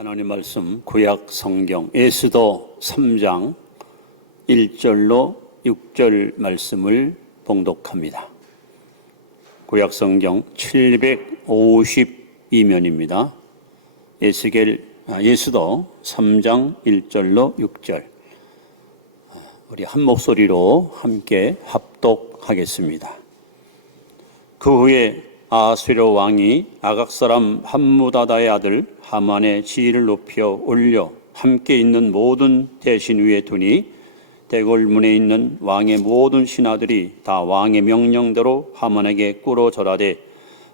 하나님 말씀 구약 성경 에스더 3장 1절로 6절 말씀을 봉독합니다. 구약 성경 752면입니다. 에스더 3장 1절로 6절 우리 한 목소리로 함께 합독하겠습니다. 그 후에 아수르 왕이 아각 사람 함무다다의 아들 하만의 지위를 높여 올려 함께 있는 모든 대신 위에 두니 대궐문에 있는 왕의 모든 신하들이 다 왕의 명령대로 하만에게 꿇어 절하되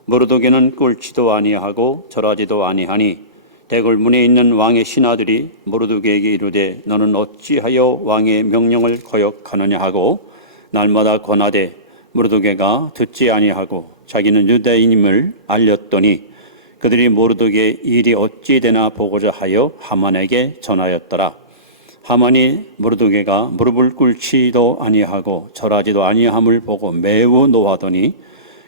모르드게는 꿇지도 아니하고 절하지도 아니하니 대궐문에 있는 왕의 신하들이 모르드게에게 이르되 너는 어찌하여 왕의 명령을 거역하느냐 하고 날마다 권하되 모르드게가 듣지 아니하고 자기는 유대인임을 알렸더니 그들이 모르드게 일이 어찌 되나 보고자 하여 하만에게 전하였더라. 하만이 모르드게가 무릎을 꿇지도 아니하고 절하지도 아니함을 보고 매우 노하더니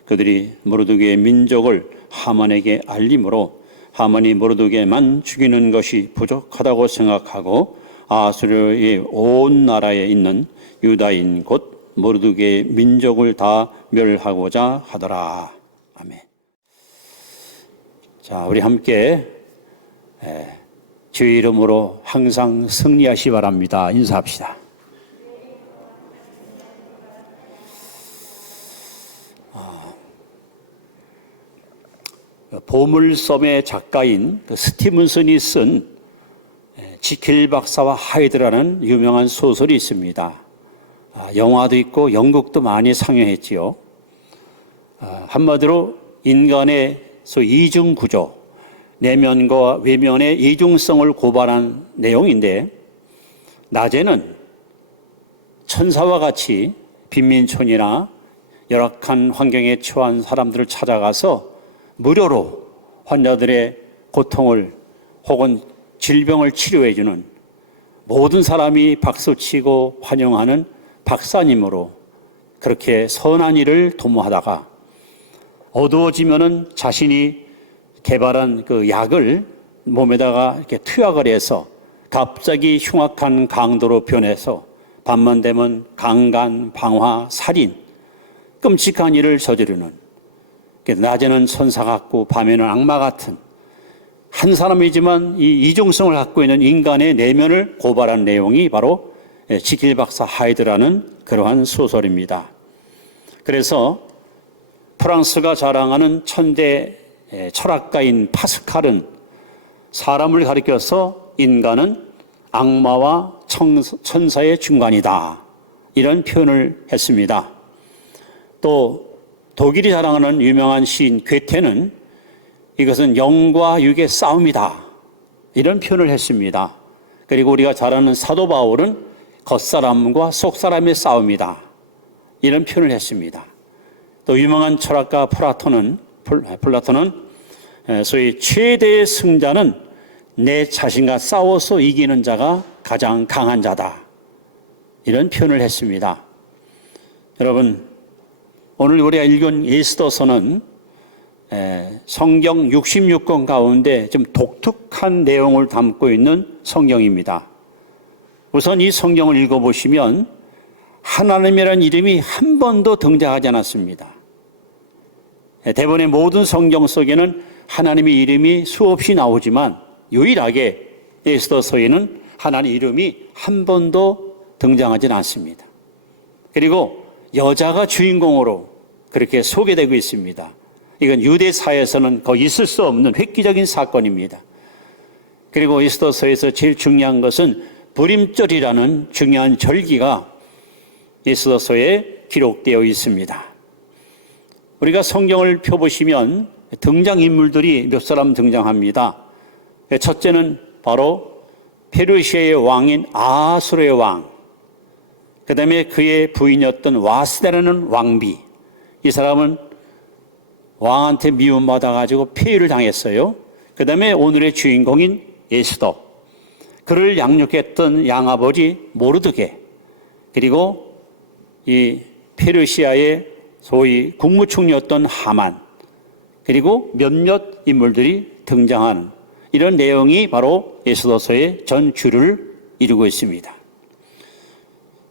그들이 모르드게의 민족을 하만에게 알림으로 하만이 모르드게만 죽이는 것이 부족하다고 생각하고 아수르의 온 나라에 있는 유다인 곧 모르드게의 민족을 다 멸하고자 하더라. 아멘. 자, 우리 함께 주의 이름으로 항상 승리하시 바랍니다. 인사합시다. 보물섬의 작가인 스티븐슨이 쓴 지킬 박사와 하이드라는 유명한 소설이 있습니다. 영화도 있고 연극도 많이 상영했지요. 한마디로 인간의 이중 구조, 내면과 외면의 이중성을 고발한 내용인데 낮에는 천사와 같이 빈민촌이나 열악한 환경에 처한 사람들을 찾아가서 무료로 환자들의 고통을 혹은 질병을 치료해주는 모든 사람이 박수치고 환영하는 박사님으로 그렇게 선한 일을 도모하다가 어두워지면은 자신이 개발한 그 약을 몸에다가 이렇게 투약을 해서 갑자기 흉악한 강도로 변해서 밤만 되면 강간, 방화, 살인, 끔찍한 일을 저지르는 낮에는 천사 같고 밤에는 악마 같은 한 사람이지만 이 이중성을 갖고 있는 인간의 내면을 고발한 내용이 바로 지킬 박사 하이드라는 그러한 소설입니다. 그래서 프랑스가 자랑하는 천대 철학가인 파스칼은 사람을 가리켜서 인간은 악마와 천사의 중간이다 이런 표현을 했습니다. 또 독일이 자랑하는 유명한 시인 괴테는 이것은 영과 육의 싸움이다 이런 표현을 했습니다. 그리고 우리가 잘 아는 사도 바울은 겉사람과 속사람의 싸움이다 이런 표현을 했습니다. 또 유명한 철학가 플라톤은 소위 최대의 승자는 내 자신과 싸워서 이기는 자가 가장 강한 자다 이런 표현을 했습니다. 여러분, 오늘 우리가 읽은 에스더서는 성경 66권 가운데 좀 독특한 내용을 담고 있는 성경입니다. 우선 이 성경을 읽어보시면 하나님이라는 이름이 한 번도 등장하지 않았습니다. 대부분의 모든 성경 속에는 하나님의 이름이 수없이 나오지만 유일하게 에스더서에는 하나님 이름이 한 번도 등장하지 않습니다. 그리고 여자가 주인공으로 그렇게 소개되고 있습니다. 이건 유대사에서는 거의 있을 수 없는 획기적인 사건입니다. 그리고 에스더서에서 제일 중요한 것은 불임절이라는 중요한 절기가 에스더서에 기록되어 있습니다. 우리가 성경을 펴보시면 등장인물들이 몇 사람 등장합니다. 첫째는 바로 페르시아의 왕인 아수르의 왕, 그 다음에 그의 부인이었던 와스다라는 왕비. 이 사람은 왕한테 미움받아가지고 폐위를 당했어요. 그 다음에 오늘의 주인공인 에스더, 그를 양육했던 양아버지 모르드게, 그리고 이 페르시아의 소위 국무총리였던 하만, 그리고 몇몇 인물들이 등장하는 이런 내용이 바로 에스더서의 전 주를 이루고 있습니다.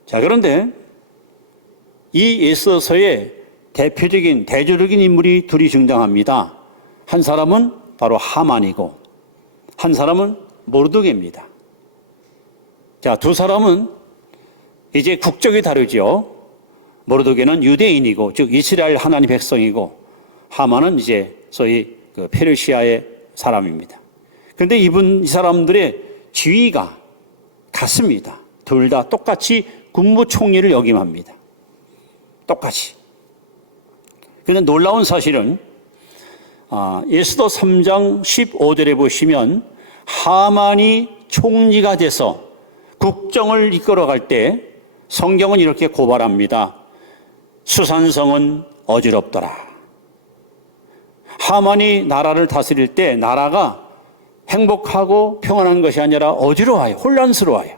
자, 그런데 이 에스더서에 대조적인 인물이 둘이 등장합니다. 한 사람은 바로 하만이고 한 사람은 모르드게입니다. 자, 두 사람은 이제 국적이 다르죠. 모르드게는 유대인이고, 즉 이스라엘 하나님 백성이고, 하만은 이제 소위 그 페르시아의 사람입니다. 그런데 이 사람들의 지위가 같습니다. 둘 다 똑같이 국무총리를 역임합니다. 똑같이. 그런데 놀라운 사실은 에스더 3장 15절에 보시면 하만이 총리가 돼서 국정을 이끌어갈 때 성경은 이렇게 고발합니다. 수산성은 어지럽더라. 하만이 나라를 다스릴 때 나라가 행복하고 평안한 것이 아니라 어지러워요. 혼란스러워요.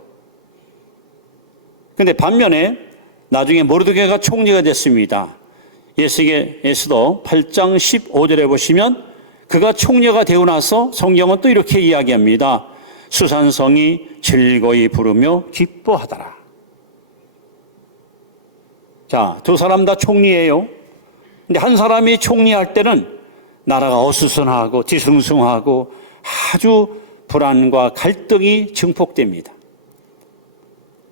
그런데 반면에 나중에 모르드게가 총리가 됐습니다. 에스더 8장 15절에 보시면 그가 총리가 되고 나서 성경은 또 이렇게 이야기합니다. 수산성이 즐거이 부르며 기뻐하더라. 자, 두 사람 다 총리예요. 근데 한 사람이 총리할 때는 나라가 어수선하고 뒤숭숭하고 아주 불안과 갈등이 증폭됩니다.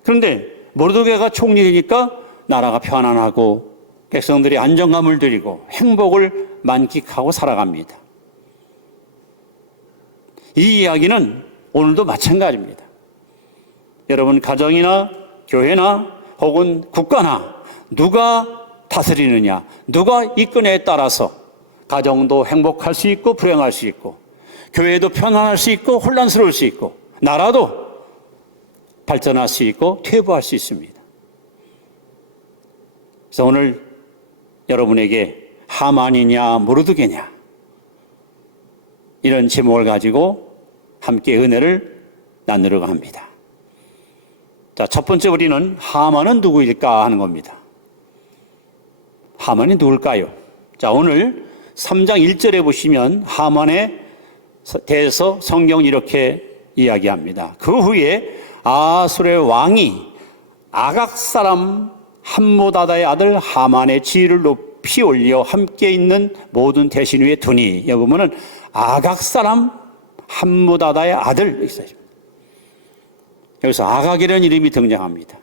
그런데 모르드게가 총리니까 나라가 편안하고 백성들이 안정감을 누리고 행복을 만끽하고 살아갑니다. 이 이야기는 오늘도 마찬가지입니다. 여러분 가정이나 교회나 혹은 국가나 누가 다스리느냐, 누가 이끄냐에 따라서 가정도 행복할 수 있고 불행할 수 있고 교회도 편안할 수 있고 혼란스러울 수 있고 나라도 발전할 수 있고 퇴보할 수 있습니다. 그래서 오늘 여러분에게 하만이냐 모르드게냐 이런 제목을 가지고 함께 은혜를 나누려고 합니다. 자, 첫 번째 우리는 하만은 누구일까 하는 겁니다. 하만이 누굴까요? 자, 오늘 3장 1절에 보시면 하만에 대해서 성경은 이렇게 이야기합니다. 그 후에 아수르의 왕이 아각 사람 함모다다의 아들 하만의 지위를 높이 올려 함께 있는 모든 대신 위에 두니. 여기 보면은 아각 사람 함모다다의 아들 있어요. 여기서 아각이라는 이름이 등장합니다.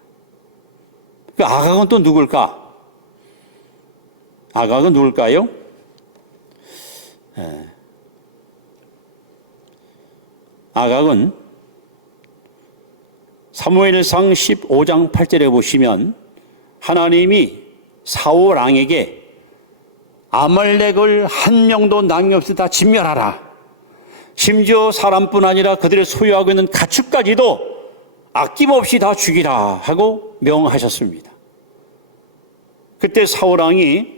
그 아각은 또 누굴까? 아각은 누굴까요? 아각은 사무엘상 15장 8절에 보시면 하나님이 사울 왕에게 아말렉을 한 명도 남김없이 다 진멸하라. 심지어 사람뿐 아니라 그들의 소유하고 있는 가축까지도 아낌없이 다 죽이라 하고 명하셨습니다. 그때 사울 왕이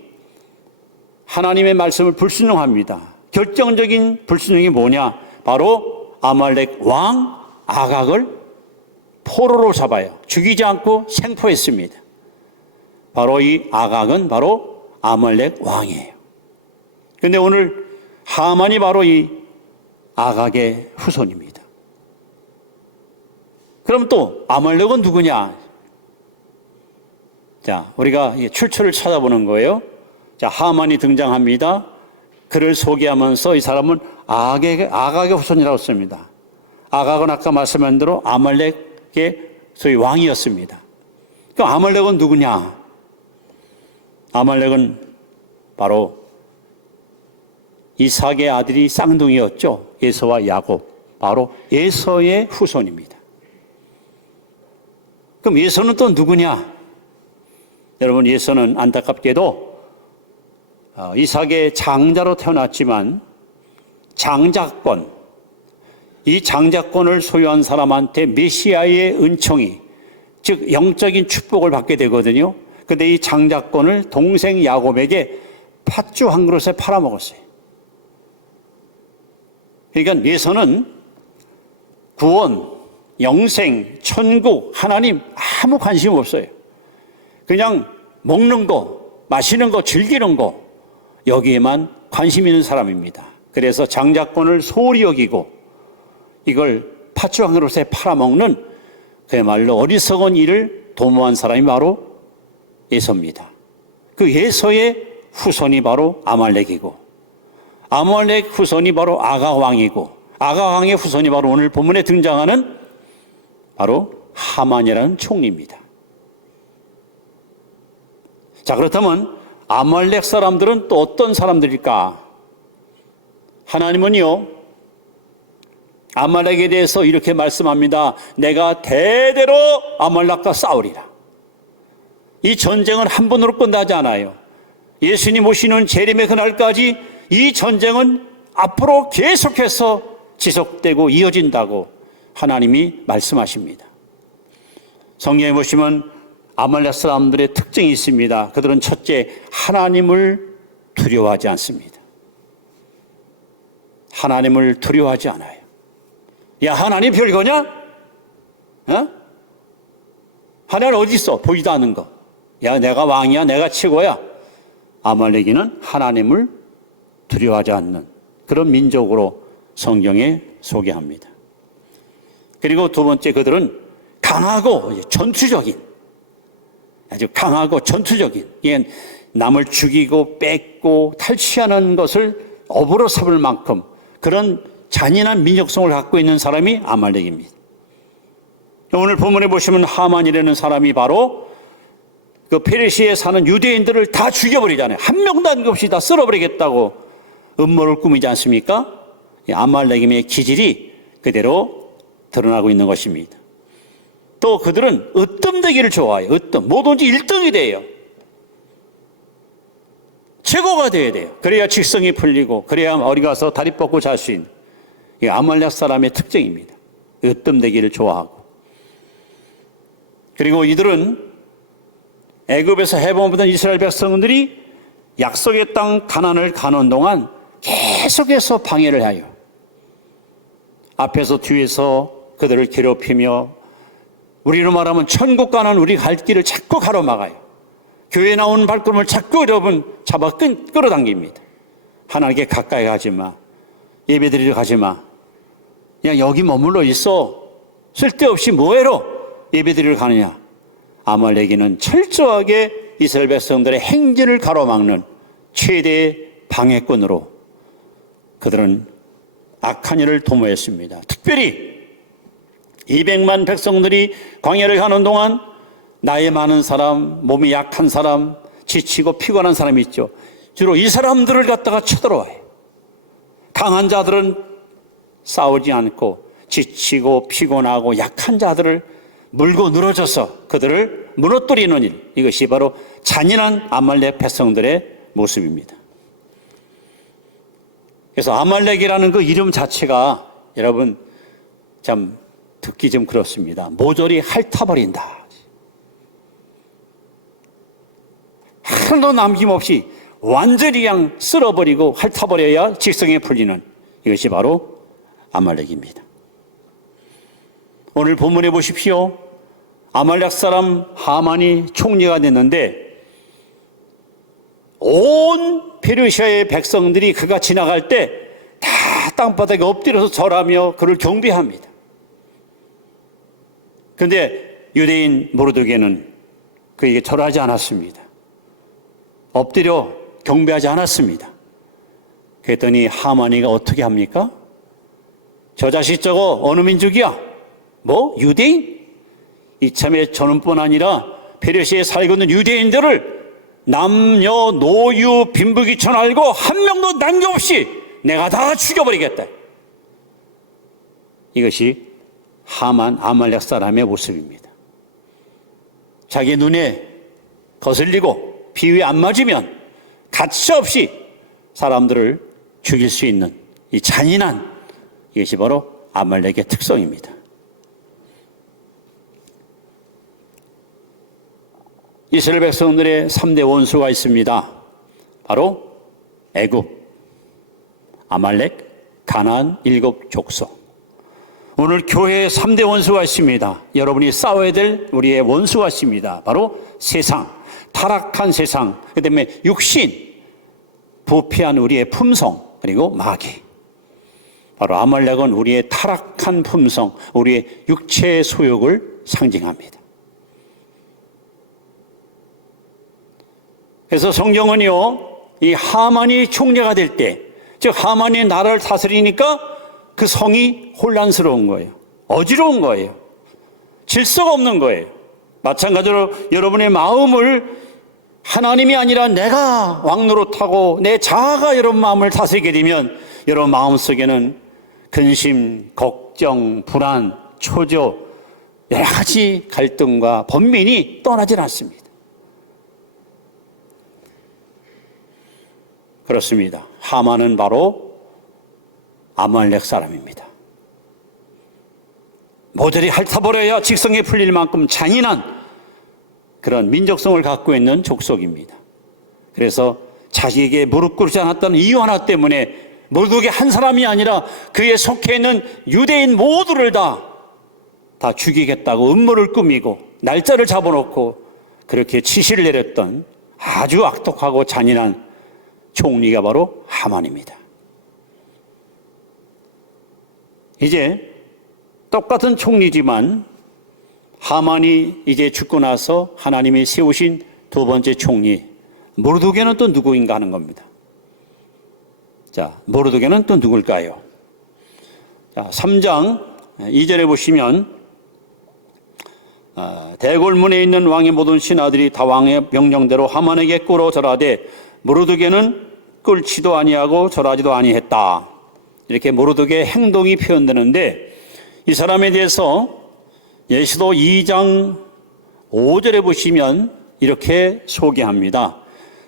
하나님의 말씀을 불순종합니다. 결정적인 불순종이 뭐냐? 바로 아말렉 왕 아각을 포로로 잡아요. 죽이지 않고 생포했습니다. 바로 이 아각은 바로 아말렉 왕이에요. 그런데 오늘 하만이 바로 이 아각의 후손입니다. 그럼 또 아말렉은 누구냐? 자, 우리가 출처를 찾아보는 거예요. 자, 하만이 등장합니다. 그를 소개하면서 이 사람은 아각의 후손이라고 씁니다. 아각은 아까 말씀한 대로 아말렉의 소위 왕이었습니다. 그럼 아말렉은 누구냐? 아말렉은 바로 이삭의 아들이 쌍둥이였죠. 에서와 야곱. 바로 에서의 후손입니다. 그럼 에서는 또 누구냐? 여러분, 에서는 안타깝게도 이삭의 장자로 태어났지만 장자권, 이 장자권을 소유한 사람한테 메시아의 은총이, 즉 영적인 축복을 받게 되거든요. 그런데 이 장자권을 동생 야곱에게 팥죽 한 그릇에 팔아먹었어요. 그러니까 예서는 구원, 영생, 천국, 하나님 아무 관심 없어요. 그냥 먹는 거, 마시는 거, 즐기는 거, 여기에만 관심 있는 사람입니다. 그래서 장자권을 소홀히 여기고 이걸 팥죽 한 그릇에 팔아먹는 그야말로 어리석은 일을 도모한 사람이 바로 에서입니다. 그 에서의 후손이 바로 아말렉이고, 아말렉 후손이 바로 아가왕이고, 아가왕의 후손이 바로 오늘 본문에 등장하는 바로 하만이라는 총리입니다. 자, 그렇다면 아말렉 사람들은 또 어떤 사람들일까? 하나님은요, 아말렉에 대해서 이렇게 말씀합니다. 내가 대대로 아말렉과 싸우리라. 이 전쟁은 한 번으로 끝나지 않아요. 예수님 오시는 재림의 그날까지 이 전쟁은 앞으로 계속해서 지속되고 이어진다고 하나님이 말씀하십니다. 성경에 보시면 아말렉 사람들의 특징이 있습니다. 그들은 첫째, 하나님을 두려워하지 않습니다. 하나님을 두려워하지 않아요. 야, 하나님 별거냐? 어? 하나님 어디 있어? 보이도 않는 거. 야, 내가 왕이야, 내가 최고야. 아말렉이는 하나님을 두려워하지 않는 그런 민족으로 성경에 소개합니다. 그리고 두 번째, 그들은 강하고 전투적인, 아주 강하고 전투적인, 이게 남을 죽이고 뺏고 탈취하는 것을 업으로 삼을 만큼 그런 잔인한 민족성을 갖고 있는 사람이 아말렉입니다. 오늘 본문에 보시면 하만이라는 사람이 바로 그 페르시아에 사는 유대인들을 다 죽여버리잖아요. 한 명도 남김없이 다 쓸어버리겠다고 음모를 꾸미지 않습니까? 아말렉임의 기질이 그대로 드러나고 있는 것입니다. 또 그들은 으뜸되기를 좋아해요. 으뜸. 뭐든지 1등이 돼요. 최고가 돼야 돼요. 그래야 직성이 풀리고, 그래야 어디 가서 다리 뻗고 잘 수 있는. 이게 아말렉 사람의 특징입니다. 으뜸되기를 좋아하고. 그리고 이들은 애굽에서 해방받은 이스라엘 백성들이 약속의 땅 가나안을 가는 동안 계속해서 방해를 해요. 앞에서 뒤에서 그들을 괴롭히며, 우리로 말하면 천국 가는 우리 갈 길을 자꾸 가로막아요. 교회 나오는 발걸음을 자꾸 여러분 잡아 끌어당깁니다. 하나님께 가까이 가지 마. 예배드리러 가지 마. 그냥 여기 머물러 있어. 쓸데없이 뭐해로 예배드리러 가느냐. 아말렉이는 철저하게 이스라엘 백성들의 행진을 가로막는 최대의 방해꾼으로 그들은 악한 일을 도모했습니다. 특별히 200만 백성들이 광야를 가는 동안 나이 많은 사람, 몸이 약한 사람, 지치고 피곤한 사람이 있죠. 주로 이 사람들을 갖다가 쳐들어와요. 강한 자들은 싸우지 않고 지치고 피곤하고 약한 자들을 물고 늘어져서 그들을 무너뜨리는 일, 이것이 바로 잔인한 아말렉 백성들의 모습입니다. 그래서 아말렉이라는 그 이름 자체가 여러분 참 듣기 좀 그렇습니다. 모조리 핥아버린다. 하나도 남김없이 완전히 그냥 쓸어버리고 핥아버려야 직성에 풀리는, 이것이 바로 아말렉입니다. 오늘 본문에 보십시오. 아말렉 사람 하만이 총리가 됐는데 온 페르시아의 백성들이 그가 지나갈 때 다 땅바닥에 엎드려서 절하며 그를 경배합니다. 그런데 유대인 모르드게는 그에게 절하지 않았습니다. 엎드려 경배하지 않았습니다. 그랬더니 하만이가 어떻게 합니까? 저 자식 저거 어느 민족이야? 뭐? 유대인? 이참에 저는뿐 아니라 페르시아에 살고 있는 유대인들을 남녀 노유 빈부귀천 알고 한 명도 남김없이 내가 다 죽여버리겠다. 이것이 하만 아말렉 사람의 모습입니다. 자기 눈에 거슬리고 비위에 안 맞으면 가차없이 사람들을 죽일 수 있는 이 잔인한, 이것이 바로 아말렉의 특성입니다. 이스라엘 백성들의 3대 원수가 있습니다. 바로 애굽, 아말렉, 가나안 7족속. 오늘 교회에 3대 원수가 있습니다. 여러분이 싸워야 될 우리의 원수가 있습니다. 바로 세상, 타락한 세상, 그 다음에 육신, 부패한 우리의 품성, 그리고 마귀. 바로 아말렉은 우리의 타락한 품성, 우리의 육체의 소욕을 상징합니다. 그래서 성경은요, 이 하만이 총리가 될 때, 즉 하만이 나라를 다스리니까 그 성이 혼란스러운 거예요. 어지러운 거예요. 질서가 없는 거예요. 마찬가지로 여러분의 마음을 하나님이 아니라 내가 왕노릇하고 내 자아가 여러분 마음을 다스리게 되면 여러분 마음속에는 근심, 걱정, 불안, 초조, 여러 가지 갈등과 번민이 떠나질 않습니다. 그렇습니다. 하만은 바로 아말렉 사람입니다. 모조리 핥아버려야 직성에 풀릴 만큼 잔인한 그런 민족성을 갖고 있는 족속입니다. 그래서 자기에게 무릎 꿇지 않았던 이유 하나 때문에 모르드게 한 사람이 아니라 그에 속해 있는 유대인 모두를 다 죽이겠다고 음모를 꾸미고 날짜를 잡아놓고 그렇게 지시를 내렸던 아주 악독하고 잔인한 총리가 바로 하만입니다. 이제 똑같은 총리지만 하만이 이제 죽고 나서 하나님이 세우신 두 번째 총리 모르드게는 또 누구인가 하는 겁니다. 자, 모르드게는 또 누굴까요? 자, 3장 2절에 보시면 대궐문에 있는 왕의 모든 신하들이 다 왕의 명령대로 하만에게 꿇어 절하되 모르드게는 꿇지도 아니하고 절하지도 아니했다. 이렇게 모르드게의 행동이 표현되는데 이 사람에 대해서 예시도 2장 5절에 보시면 이렇게 소개합니다.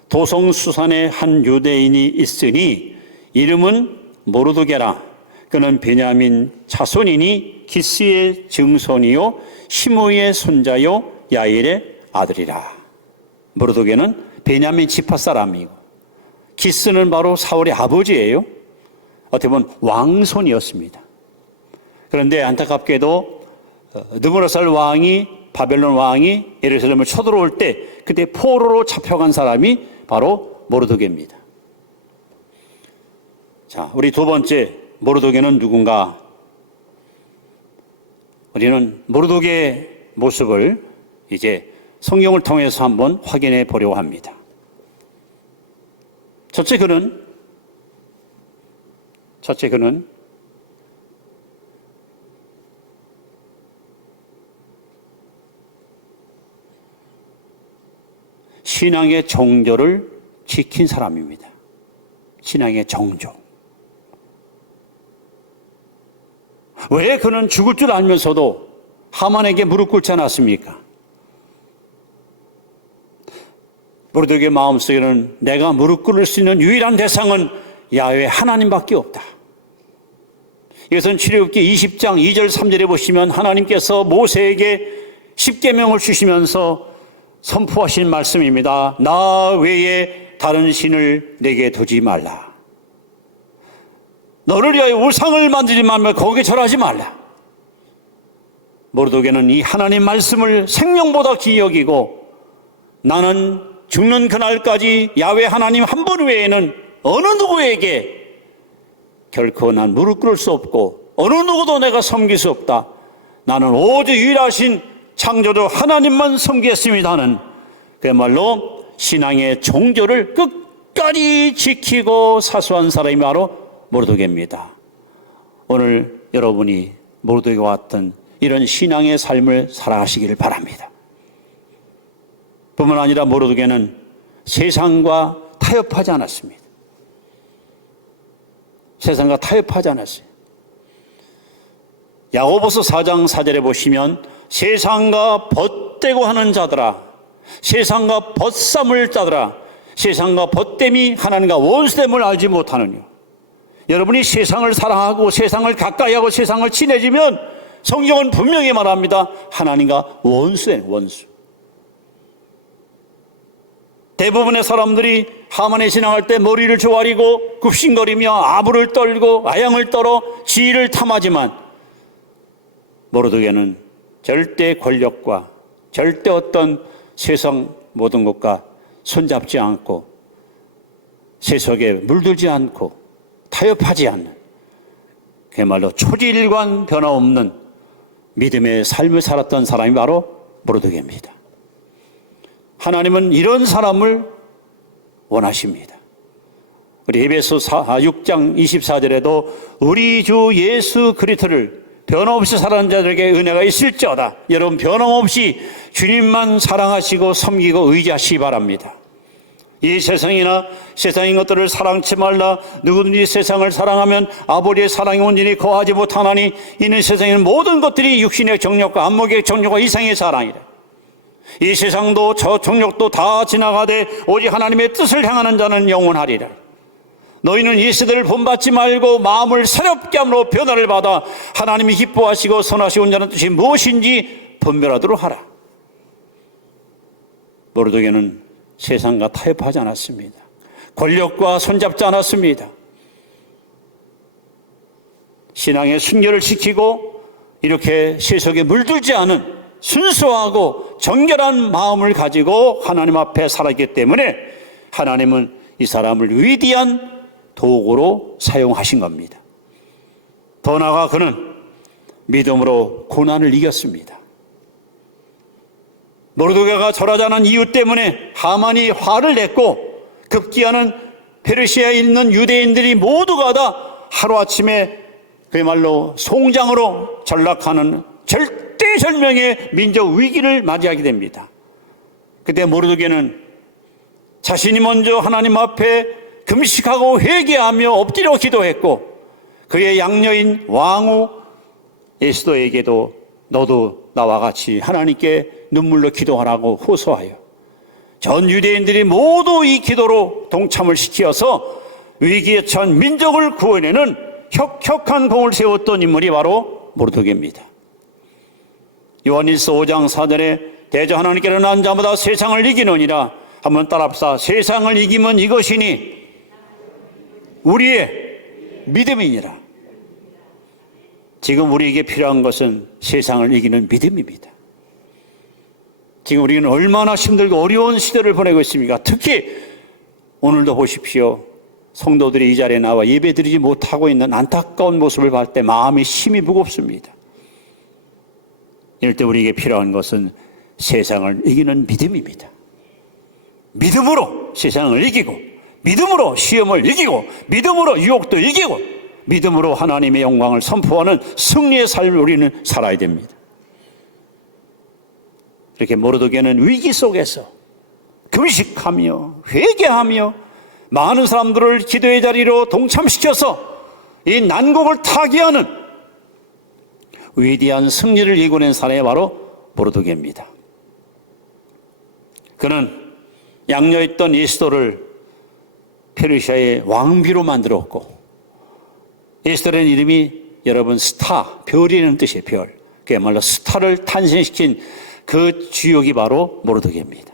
도성수산에 한 유대인이 있으니 이름은 모르드게라. 그는 베냐민 자손이니 기스의 증손이요 시므이의 손자요 야일의 아들이라. 모르드게는 베냐민 지파 사람이고 기스는 바로 사울의 아버지예요. 어떻게 보면 왕손이었습니다. 그런데 안타깝게도 느부갓네살 왕이 바벨론 왕이 예루살렘을 쳐들어올 때 그때 포로로 잡혀간 사람이 바로 모르드게입니다. 자, 우리 두 번째 모르드게는 누군가? 우리는 모르드게의 모습을 이제 성경을 통해서 한번 확인해 보려고 합니다. 첫째 그는 신앙의 정조를 지킨 사람입니다. 신앙의 정조. 왜 그는 죽을 줄 알면서도 하만에게 무릎 꿇지 않았습니까? 모르드게 마음속에는 내가 무릎 꿇을 수 있는 유일한 대상은 야훼 하나님밖에 없다. 이것은 출애굽기 20장 2절 3절에 보시면 하나님께서 모세에게 십계명을 주시면서 선포하신 말씀입니다. 나 외에 다른 신을 내게 두지 말라. 너를 위하여 우상을 만들지 말며 거기에 절하지 말라. 모르드게는 이 하나님 말씀을 생명보다 귀히 여기고 나는 죽는 그날까지 야훼 하나님 한 분 외에는 어느 누구에게 결코 난 무릎 꿇을 수 없고 어느 누구도 내가 섬길 수 없다. 나는 오직 유일하신 창조주 하나님만 섬기겠습니다 하는 그야말로 신앙의 정조를 끝까지 지키고 사수한 사람이 바로 모르드게입니다. 오늘 여러분이 모르드게와 같은 이런 신앙의 삶을 살아가시기를 바랍니다. 뿐만 아니라 모르드게는 세상과 타협하지 않았습니다. 세상과 타협하지 않았어요. 야고보서 4장 4절에 보시면 세상과 벗대고 하는 자들아, 세상과 벗삼을 자들아, 세상과 벗됨이 하나님과 원수됨을 알지 못하느뇨. 여러분이 세상을 사랑하고 세상을 가까이하고 세상을 친해지면 성경은 분명히 말합니다. 하나님과 원수예요. 원수. 대부분의 사람들이 하만에 지나갈 때 머리를 조아리고 굽신거리며 아부를 떨고 아양을 떨어 지위를 탐하지만 모르드게는 절대 권력과 절대 어떤 세상 모든 것과 손잡지 않고 세속에 물들지 않고 타협하지 않는 그야말로 초지일관 변화없는 믿음의 삶을 살았던 사람이 바로 모르드게입니다. 하나님은 이런 사람을 원하십니다. 우리 에베소 6장 24절에도 우리 주 예수 그리스도를 변함없이 사랑하는 자들에게 은혜가 있을지어다. 여러분, 변함없이 주님만 사랑하시고 섬기고 의지하시기 바랍니다. 이 세상이나 세상인 것들을 사랑치 말라. 누구든지 세상을 사랑하면 아버지의 사랑이 온전히 거하지 못하나니 이는 세상에는 모든 것들이 육신의 정욕과 안목의 정욕과 이상의 사랑이라. 이 세상도 저 정욕도 다 지나가되 오직 하나님의 뜻을 향하는 자는 영원하리라. 너희는 이 시대를 본받지 말고 마음을 새롭게 함으로 변화를 받아 하나님이 기뻐하시고 선하시고 온전한 뜻이 무엇인지 분별하도록 하라. 모르드게는 세상과 타협하지 않았습니다. 권력과 손잡지 않았습니다. 신앙의 순결을 지키고 이렇게 세속에 물들지 않은 순수하고 정결한 마음을 가지고 하나님 앞에 살았기 때문에 하나님은 이 사람을 위대한 도구로 사용하신 겁니다. 더 나아가 그는 믿음으로 고난을 이겼습니다. 모르드게가 절하지 않은 이유 때문에 하만이 화를 냈고 급기야는 페르시아에 있는 유대인들이 모두가 다 하루아침에 그야말로 송장으로 전락하는 절대절명의 민족 위기를 맞이하게 됩니다. 그때 모르드게는 자신이 먼저 하나님 앞에 금식하고 회개하며 엎드려 기도했고 그의 양녀인 왕후 에스더에게도 너도 나와 같이 하나님께 눈물로 기도하라고 호소하여 전 유대인들이 모두 이 기도로 동참을 시켜서 위기에 처한 민족을 구원해내는 혁혁한 공을 세웠던 인물이 바로 모르드게입니다. 요한일서 5장 4절에 대저 하나님께로 난 자마다 세상을 이기느니라. 한번 따라합시다. 세상을 이기면 이것이니 우리의 믿음이니라. 지금 우리에게 필요한 것은 세상을 이기는 믿음입니다. 지금 우리는 얼마나 힘들고 어려운 시대를 보내고 있습니까? 특히 오늘도 보십시오. 성도들이 이 자리에 나와 예배드리지 못하고 있는 안타까운 모습을 볼 때 마음이 심히 무겁습니다. 이럴 때 우리에게 필요한 것은 세상을 이기는 믿음입니다. 믿음으로 세상을 이기고 믿음으로 시험을 이기고 믿음으로 유혹도 이기고 믿음으로 하나님의 영광을 선포하는 승리의 삶을 우리는 살아야 됩니다. 이렇게 모르드게는 위기 속에서 금식하며 회개하며 많은 사람들을 기도의 자리로 동참시켜서 이 난국을 타개하는 위대한 승리를 이겨낸 사람이 바로 모르드게입니다. 그는 양녀였던 에스더를 페르시아의 왕비로 만들었고 에스더라는 이름이 여러분 스타, 별이라는 뜻이에요. 별. 그야말로 스타를 탄생시킨 그 주역이 바로 모르드게입니다.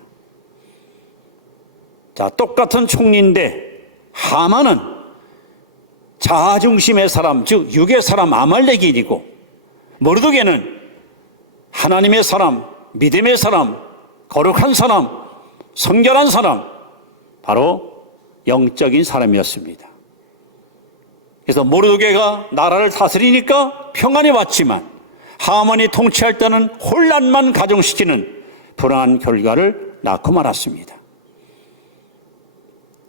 자, 똑같은 총리인데 하만은 자아중심의 사람, 즉 육의 사람 아말렉인이고 모르드게는 하나님의 사람, 믿음의 사람, 거룩한 사람, 성결한 사람, 바로 영적인 사람이었습니다. 그래서 모르드게가 나라를 다스리니까 평안이 왔지만 하만이 통치할 때는 혼란만 가중시키는 불안한 결과를 낳고 말았습니다.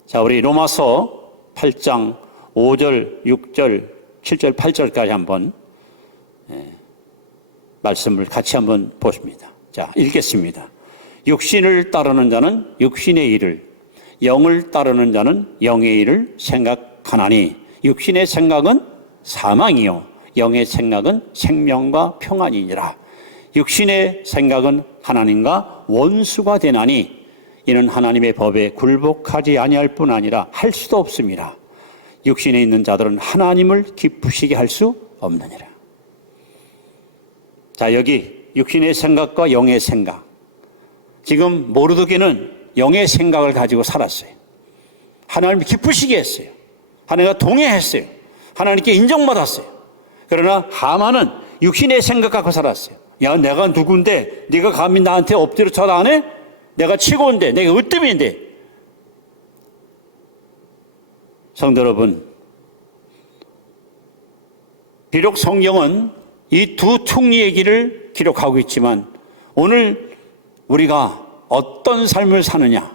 자, 우리 로마서 8장 5절, 6절, 7절, 8절까지 한번 말씀을 같이 한번 보십니다. 자, 읽겠습니다. 육신을 따르는 자는 육신의 일을, 영을 따르는 자는 영의 일을 생각하나니 육신의 생각은 사망이요 영의 생각은 생명과 평안이니라. 육신의 생각은 하나님과 원수가 되나니 이는 하나님의 법에 굴복하지 아니할 뿐 아니라 할 수도 없습니다. 육신에 있는 자들은 하나님을 기쁘시게 할 수 없느니라. 자, 여기 육신의 생각과 영의 생각. 지금 모르드게는 영의 생각을 가지고 살았어요. 하나님을 기쁘시게 했어요. 하나님과 동의했어요. 하나님께 인정받았어요. 그러나 하만은 육신의 생각 갖고 살았어요. 야, 내가 누군데 네가 감히 나한테 엎드려 절하 안 해? 내가 치고인데 내가 으뜸인데. 성도 여러분, 비록 성경은 이 두 총리 얘기를 기록하고 있지만 오늘 우리가 어떤 삶을 사느냐,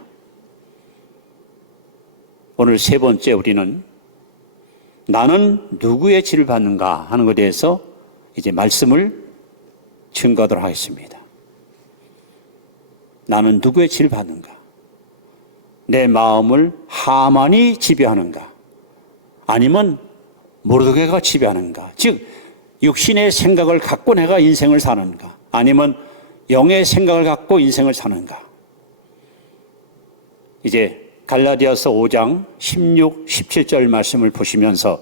오늘 세 번째 우리는 나는 누구의 지를 받는가 하는 것에 대해서 이제 말씀을 증거하도록 하겠습니다. 나는 누구의 지를 받는가? 내 마음을 하만이 지배하는가? 아니면 모르드게가 지배하는가? 즉 육신의 생각을 갖고 내가 인생을 사는가? 아니면 영의 생각을 갖고 인생을 사는가? 이제 갈라디아서 5장 16, 17절 말씀을 보시면서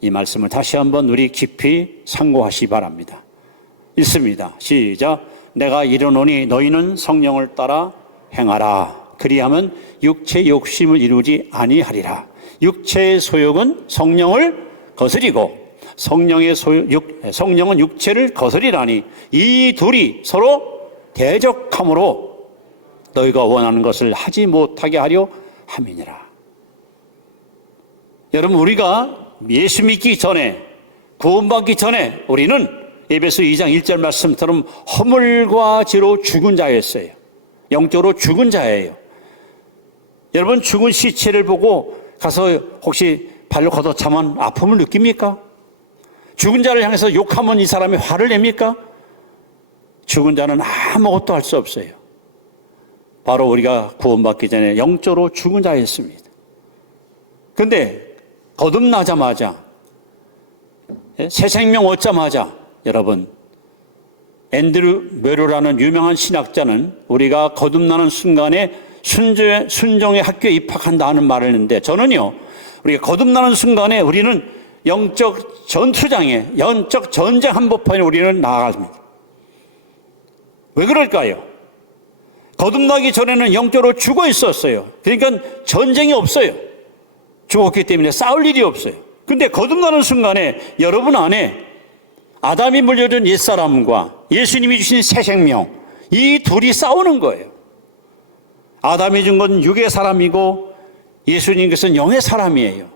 이 말씀을 다시 한번 우리 깊이 상고하시기 바랍니다. 읽습니다. 시작. 내가 이르노니 너희는 성령을 따라 행하라. 그리하면 육체의 욕심을 이루지 아니하리라. 육체의 소욕은 성령을 거스리고 성령은 육체를 거스리라니 이 둘이 서로 대적함으로 너희가 원하는 것을 하지 못하게 하려 함이니라. 여러분, 우리가 예수 믿기 전에, 구원받기 전에 우리는 에베소 2장 1절 말씀처럼 허물과 죄로 죽은 자였어요. 영적으로 죽은 자예요. 여러분, 죽은 시체를 보고 가서 혹시 발로 걷어차면 아픔을 느낍니까? 죽은 자를 향해서 욕하면 이 사람이 화를 냅니까? 죽은 자는 아무것도 할 수 없어요. 바로 우리가 구원받기 전에 영적으로 죽은 자였습니다. 그런데 거듭나자마자, 새 생명 얻자마자, 여러분, 앤드류 메로라는 유명한 신학자는 우리가 거듭나는 순간에 순종의 학교에 입학한다 하는 말을 했는데, 저는요, 우리가 거듭나는 순간에 우리는 영적 전투장에, 영적 전쟁 한복판에 우리는 나아갑니다. 왜 그럴까요? 거듭나기 전에는 영적으로 죽어 있었어요. 그러니까 전쟁이 없어요. 죽었기 때문에 싸울 일이 없어요. 근데 거듭나는 순간에 여러분 안에 아담이 물려준 옛사람과 예수님이 주신 새 생명, 이 둘이 싸우는 거예요. 아담이 준 건 육의 사람이고 예수님께서는 영의 사람이에요.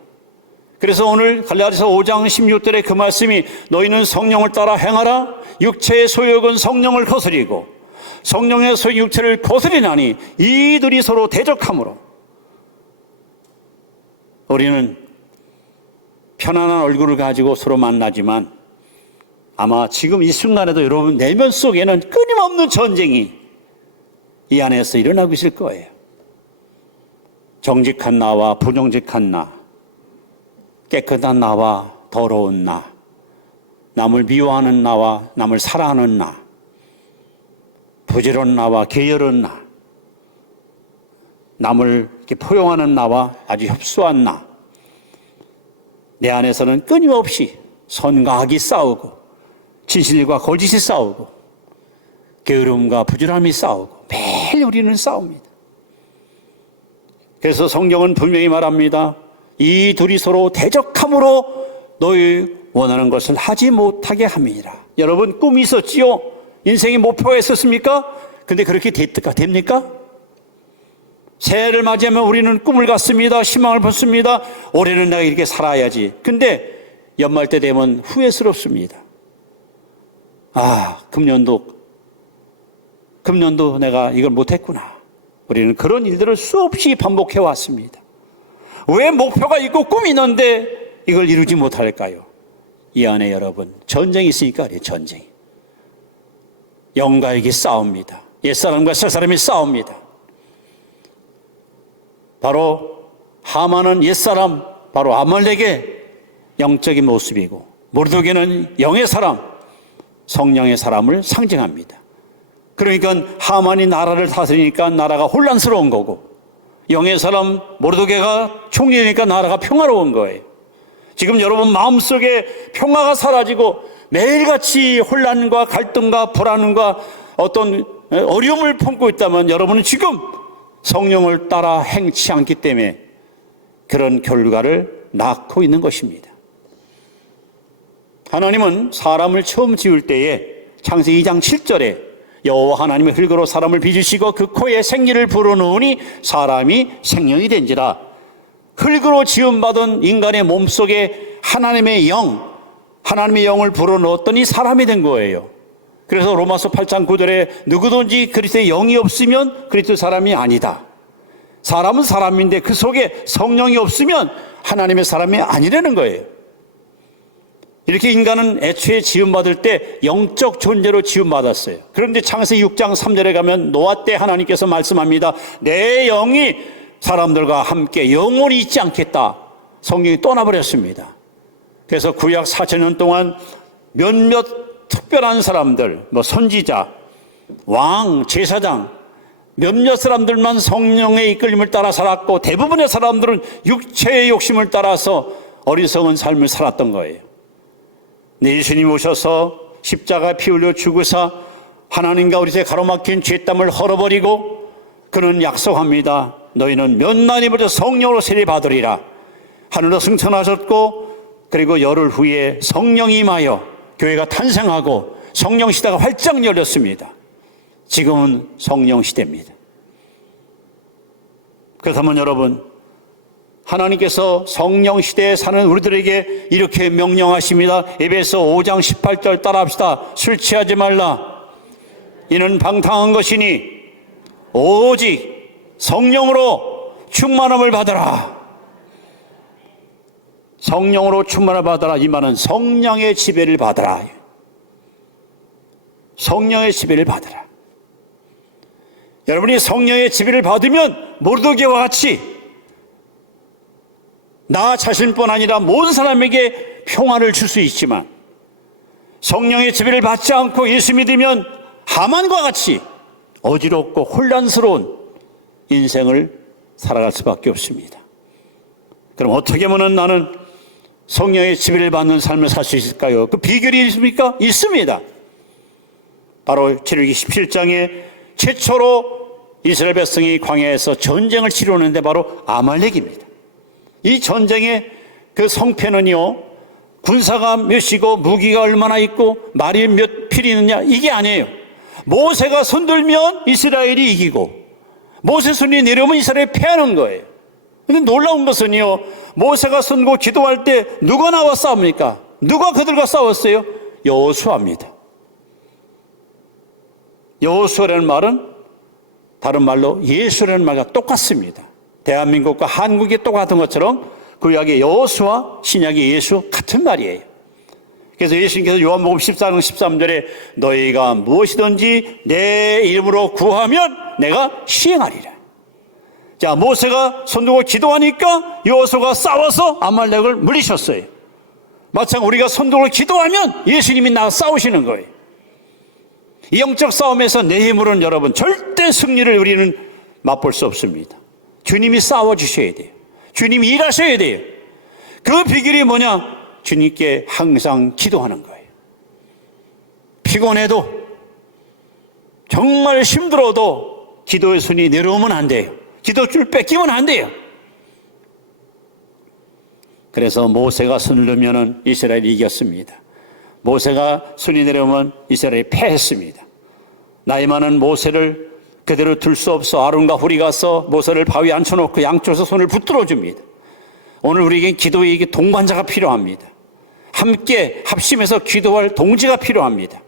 그래서 오늘 갈라디아서 5장 16절에 그 말씀이 너희는 성령을 따라 행하라. 육체의 소욕은 성령을 거스리고 성령의 소욕 육체를 거스리나니 이 둘이 서로 대적함으로. 우리는 편안한 얼굴을 가지고 서로 만나지만 아마 지금 이 순간에도 여러분 내면 속에는 끊임없는 전쟁이 이 안에서 일어나고 있을 거예요. 정직한 나와 부정직한 나, 깨끗한 나와 더러운 나, 남을 미워하는 나와 남을 사랑하는 나, 부지런한 나와 게으른 나, 남을 이렇게 포용하는 나와 아주 협소한 나. 내 안에서는 끊임없이 선과 악이 싸우고 진실과 거짓이 싸우고 게으름과 부지런함이 싸우고 매일 우리는 싸웁니다. 그래서 성경은 분명히 말합니다. 이 둘이 서로 대적함으로 너희 원하는 것을 하지 못하게 함이니라. 여러분, 꿈이 있었지요? 인생의 목표가 있었습니까? 근데 그렇게 됩니까? 새해를 맞이하면 우리는 꿈을 갖습니다. 희망을 품습니다. 올해는 내가 이렇게 살아야지. 근데 연말 때 되면 후회스럽습니다. 아, 금년도 내가 이걸 못했구나. 우리는 그런 일들을 수없이 반복해 왔습니다. 왜 목표가 있고 꿈이 있는데 이걸 이루지 못할까요? 이 안에 여러분 전쟁이 있으니까 그래요. 전쟁. 영과 육이 싸웁니다. 옛사람과 새사람이 싸웁니다. 바로 하만은 옛사람, 바로 아말렉의 영적인 모습이고 모르드게는 영의 사람, 성령의 사람을 상징합니다. 그러니까 하만이 나라를 다스리니까 나라가 혼란스러운 거고 영의 사람 모르드게가 총리니까 나라가 평화로운 거예요. 지금 여러분 마음속에 평화가 사라지고 매일같이 혼란과 갈등과 불안과 어떤 어려움을 품고 있다면 여러분은 지금 성령을 따라 행치 않기 때문에 그런 결과를 낳고 있는 것입니다. 하나님은 사람을 처음 지을 때에 창세기 2장 7절에 여호와 하나님의 흙으로 사람을 빚으시고 그 코에 생기를 불어넣으니 사람이 생명이 된지라. 흙으로 지음받은 인간의 몸속에 하나님의 영, 하나님의 영을 불어넣었더니 사람이 된 거예요. 그래서 로마서 8장 9절에 누구든지 그리스도의 영이 없으면 그리스도 사람이 아니다. 사람은 사람인데 그 속에 성령이 없으면 하나님의 사람이 아니라는 거예요. 이렇게 인간은 애초에 지음받을 때 영적 존재로 지음받았어요. 그런데 창세기 6장 3절에 가면 노아 때 하나님께서 말씀합니다. 내 영이 사람들과 함께 영원히 있지 않겠다. 성경이 떠나버렸습니다. 그래서 구약 4,000년 동안 몇몇 특별한 사람들, 선지자, 왕, 제사장, 몇몇 사람들만 성령의 이끌림을 따라 살았고 대부분의 사람들은 육체의 욕심을 따라서 어리석은 삶을 살았던 거예요. 예수님 오셔서 십자가에 피 흘려 죽으사 하나님과 우리 사이에 가로막힌 죄땀을 헐어버리고 그는 약속합니다. 너희는 몇 날이 먼저 성령으로 세례받으리라. 하늘로 승천하셨고 그리고 열흘 후에 성령이 임하여 교회가 탄생하고 성령 시대가 활짝 열렸습니다. 지금은 성령 시대입니다. 그렇다면 여러분, 하나님께서 성령 시대에 사는 우리들에게 이렇게 명령하십니다. 에베소 5장 18절 따라합시다. 술 취하지 말라. 이는 방탕한 것이니 오직 성령으로 충만함을 받으라. 성령으로 충만을 받아라. 이 말은 성령의 지배를 받아라. 성령의 지배를 받아라. 여러분이 성령의 지배를 받으면 모르드게와 같이 나 자신뿐 아니라 모든 사람에게 평안을 줄 수 있지만 성령의 지배를 받지 않고 예수 믿으면 하만과 같이 어지럽고 혼란스러운 인생을 살아갈 수밖에 없습니다. 그럼 어떻게 하면 나는 성령의 지배를 받는 삶을 살 수 있을까요? 그 비결이 있습니까? 있습니다. 바로 출애굽기 17장에 최초로 이스라엘 백성이 광야에서 전쟁을 치르는데 바로 아말렉입니다. 이 전쟁의 그 성패는요, 군사가 몇이고 무기가 얼마나 있고 말이 몇 필이 있느냐 이게 아니에요. 모세가 손들면 이스라엘이 이기고 모세 손이 내려오면 이스라엘이 패하는 거예요. 근데 놀라운 것은요, 모세가 손고 기도할 때 누가 나와 싸웁니까? 누가 그들과 싸웠어요? 여호수아입니다. 여호수아라는 말은 다른 말로 예수라는 말과 똑같습니다. 대한민국과 한국이 똑같은 것처럼 구약의 여호수아, 신약의 예수 같은 말이에요. 그래서 예수님께서 요한복음 14장 13절에 너희가 무엇이든지 내 이름으로 구하면 내가 시행하리라. 자, 모세가 손들고 기도하니까 여호수아가 싸워서 아말렉을 물리셨어요. 마찬가지로 우리가 손들고 기도하면 예수님이 나와 싸우시는 거예요. 이 영적 싸움에서 내 힘으로는 여러분 절대 승리를 우리는 맛볼 수 없습니다. 주님이 싸워주셔야 돼요. 주님이 일하셔야 돼요. 그 비결이 뭐냐? 주님께 항상 기도하는 거예요. 피곤해도 정말 힘들어도 기도의 손이 내려오면 안 돼요. 기도줄 뺏기면 안 돼요. 그래서 모세가 손을 넣으면 이스라엘이 이겼습니다. 모세가 손이 내려오면 이스라엘이 패했습니다. 나이 많은 모세를 그대로 둘 수 없어 아론과 훌이 가서 모세를 바위에 앉혀놓고 양쪽에서 손을 붙들어 줍니다. 오늘 우리에겐 기도의 동반자가 필요합니다. 함께 합심해서 기도할 동지가 필요합니다.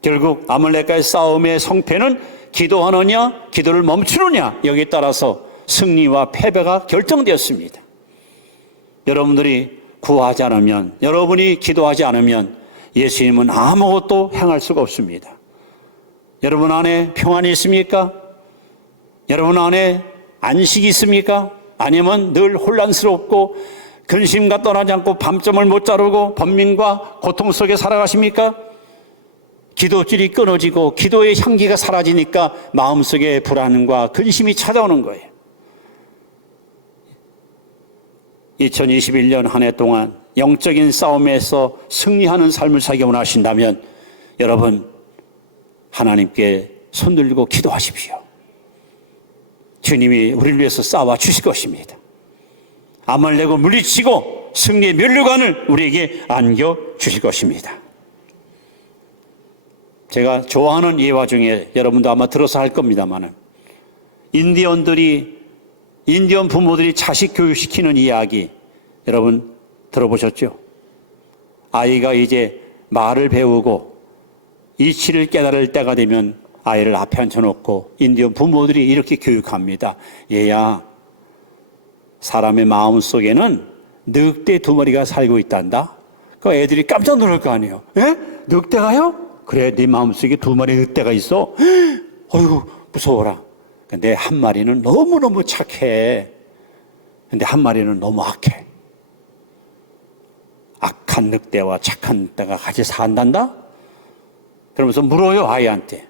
결국 아말렉과의 싸움의 성패는 기도하느냐 기도를 멈추느냐 여기에 따라서 승리와 패배가 결정되었습니다. 여러분들이 구하지 않으면, 여러분이 기도하지 않으면 예수님은 아무것도 행할 수가 없습니다. 여러분 안에 평안이 있습니까? 여러분 안에 안식이 있습니까? 아니면 늘 혼란스럽고 근심과 떠나지 않고 밤잠을 못 자르고 번민과 고통 속에 살아가십니까? 기도줄이 끊어지고 기도의 향기가 사라지니까 마음속에 불안과 근심이 찾아오는 거예요. 2021년 한 해 동안 영적인 싸움에서 승리하는 삶을 살기 원하신다면 여러분 하나님께 손들고 기도하십시오. 주님이 우리를 위해서 싸워 주실 것입니다. 아말렉을 물리치고 승리의 면류관을 우리에게 안겨주실 것입니다. 제가 좋아하는 예화 중에 여러분도 아마 들어서 할 겁니다만 인디언 부모들이 자식 교육시키는 이야기 여러분 들어보셨죠? 아이가 이제 말을 배우고 이치를 깨달을 때가 되면 아이를 앞에 앉혀놓고 인디언 부모들이 이렇게 교육합니다. 얘야, 사람의 마음 속에는 늑대 2마리가 살고 있단다. 그 애들이 깜짝 놀랄 거 아니에요. 예? 늑대가요? 그래, 네 마음속에 2마리 늑대가 있어? 어이구, 무서워라. 근데 한 마리는 너무너무 착해. 근데 한 마리는 너무 악해. 악한 늑대와 착한 늑대가 같이 산단다? 그러면서 물어요, 아이한테.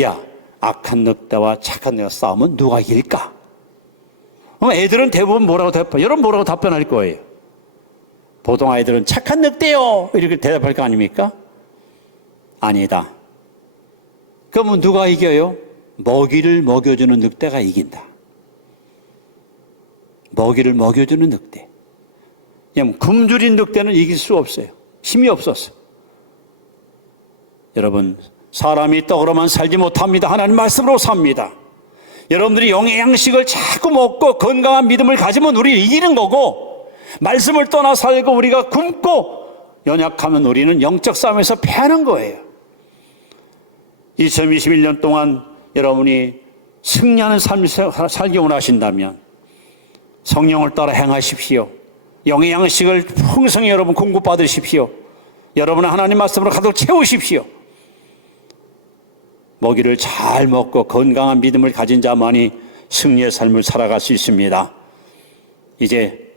야, 악한 늑대와 착한 늑대가 싸우면 누가 이길까? 애들은 대부분 여러분 뭐라고 답변할 거예요? 보통 아이들은 착한 늑대요! 이렇게 대답할 거 아닙니까? 아니다. 그러면 누가 이겨요? 먹이를 먹여주는 늑대가 이긴다. 먹이를 먹여주는 늑대. 그냥 굶주린 늑대는 이길 수 없어요. 힘이 없었어. 여러분, 사람이 떡으로만 살지 못합니다. 하나님 말씀으로 삽니다. 여러분들이 영의 양식을 자꾸 먹고 건강한 믿음을 가지면 우리는 이기는 거고, 말씀을 떠나 살고 우리가 굶고 연약하면 우리는 영적 싸움에서 패하는 거예요. 2021년 동안 여러분이 승리하는 삶을 살기 원하신다면 성령을 따라 행하십시오. 영의 양식을 풍성히 여러분 공급받으십시오. 여러분은 하나님 말씀으로 가득 채우십시오. 먹이를 잘 먹고 건강한 믿음을 가진 자만이 승리의 삶을 살아갈 수 있습니다. 이제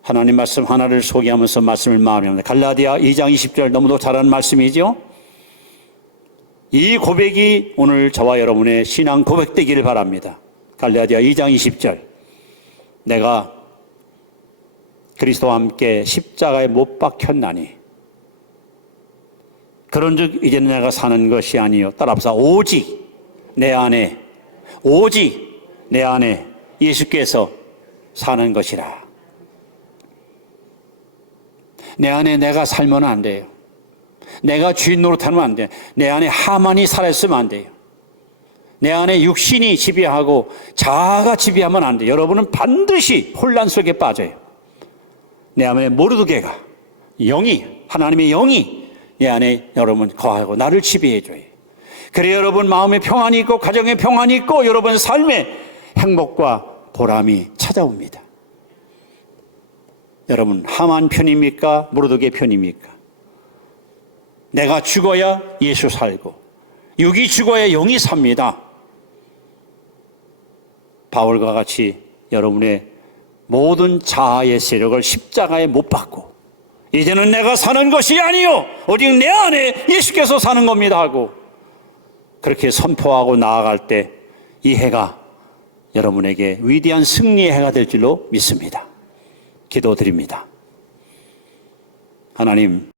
하나님 말씀 하나를 소개하면서 말씀을 마무리합니다. 갈라디아 2장 20절 너무도 잘 아는 말씀이죠. 이 고백이 오늘 저와 여러분의 신앙 고백되기를 바랍니다. 갈라디아 2장 20절. 내가 그리스도와 함께 십자가에 못 박혔나니 그런즉 이제는 내가 사는 것이 아니요 따라합시다. 오직 내 안에 예수께서 사는 것이라. 내 안에 내가 살면 안 돼요. 내가 주인 노릇하면 안 돼요. 내 안에 하만이 살아있으면 안 돼요. 내 안에 육신이 지배하고 자아가 지배하면 안 돼요. 여러분은 반드시 혼란 속에 빠져요. 내 안에 모르드게가 하나님의 영이 내 안에 여러분 거하고 나를 지배해줘요. 그래 여러분 마음에 평안이 있고 가정에 평안이 있고 여러분 삶에 행복과 보람이 찾아옵니다. 여러분 하만 편입니까? 모르드게 편입니까? 내가 죽어야 예수 살고 육이 죽어야 영이 삽니다. 바울과 같이 여러분의 모든 자아의 세력을 십자가에 못 박고 이제는 내가 사는 것이 아니요 오직 내 안에 예수께서 사는 겁니다 하고 그렇게 선포하고 나아갈 때 이 해가 여러분에게 위대한 승리의 해가 될 줄로 믿습니다. 기도드립니다. 하나님